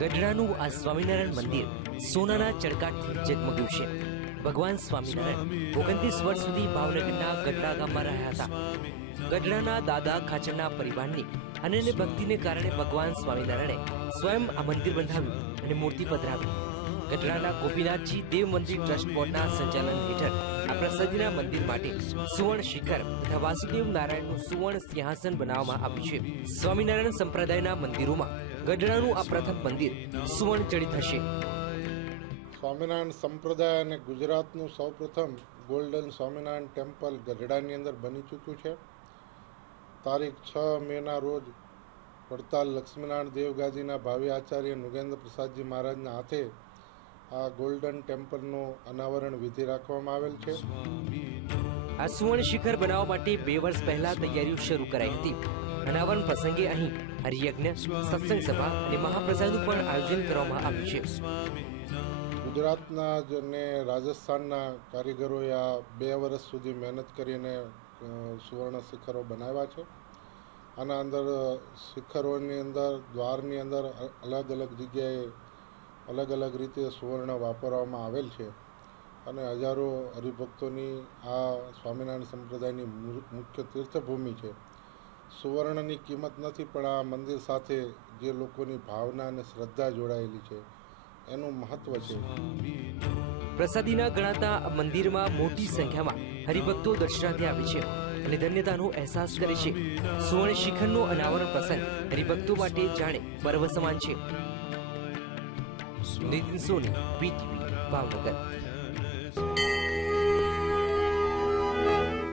ગઢડાનું આ સ્વામિનારાયણ મંદિર સોનાના ચળકાટથી જગમગ્યું છે। ભગવાન સ્વામિનારાયણ 29 વર્ષ સુધી ભાવનગરના ગઢડા ગામમાં રહ્યા હતા। ગઢડાના દાદા ખાચરના પરિવારની અનન્ય ભક્તિને કારણે ભગવાન સ્વામિનારાયણે સ્વયં આ મંદિર બંધાવ્યું અને મૂર્તિ પધરાવી। ગઢડાના ગોપીનાથજી દેવ મંદિર ટ્રસ્ટ બોર્ડના સંચાલન હેઠળ આ પ્રસિદ્ધના મંદિર માટે સુવર્ણ શિખર તથા વાસુદેવ નારાયણનું સુવર્ણ સિંહાસન બનાવવામાં આવ્યું છે। સ્વામિનારાયણ સંપ્રદાયના મંદિરોમાં ગઢડાનું આ પ્રથમ મંદિર સુવર્ણ જડિત હશે। સ્વામિનારાયણ સંપ્રદાય અને ગુજરાતનું સૌપ્રથમ ગોલ્ડન સ્વામિનારાયણ ટેમ્પલ ગઢડાની અંદર બની ચૂક્યું છે। તારીખ 6 મેના રોજ વડતાલ લક્ષ્મીનારાયણ દેવગાદીના ભાવિ આચાર્ય નુગેન્દ્ર પ્રસાદજી મહારાજના હાથે આ ગોલ્ડન ટેમ્પલનું અનાવરણ વિધિ રાખવામાં આવેલ છે। આ સુવર્ણ શિખર બનાવવા માટે 2 વર્ષ પહેલા તૈયારીઓ શરૂ કરાઈ હતી। અનાવરણ પ્રસંગે અહીં હરિયજ્ઞ, સત્સંગ સભા અને મહાપ્રસાદનું પણ આયોજન કરવામાં આવ્યું છે। ગુજરાતના અને રાજસ્થાનના કારીગરોએ આ 2 વર્ષ સુધી મહેનત કરીને સુવર્ણ શિખરો બનાવ્યા છે। આના અંદર શિખરોની અંદર દ્વારની અંદર અલગ અલગ જગ્યાએ અલગ અલગ રીતે સુવર્ણ વાપરવામાં આવેલ છે અને હજારો હરિભક્તોની આ સ્વામિનારાયણ સંપ્રદાયની મુખ્ય તીર્થભૂમિ છે। સુવર્ણની કિંમત નથી, પણ આ મંદિર સાથે જે લોકોની ભાવના અને શ્રદ્ધા જોડાયેલી છે એનું મહત્વ છે। પ્રસાદીના ગણાતા મંદિરમાં મોટી સંખ્યામાં હરિભક્તો દર્શનાર્થે આવે છે અને ધન્યતાનો અહેસાસ કરે છે। સુવર્ણ શિખરનો અનાવરણ પ્રસંગ હરિભક્તો માટે જાણે પર્વ સમાન છે। નીતિન સોની, વીટીવી, ભાવનગર।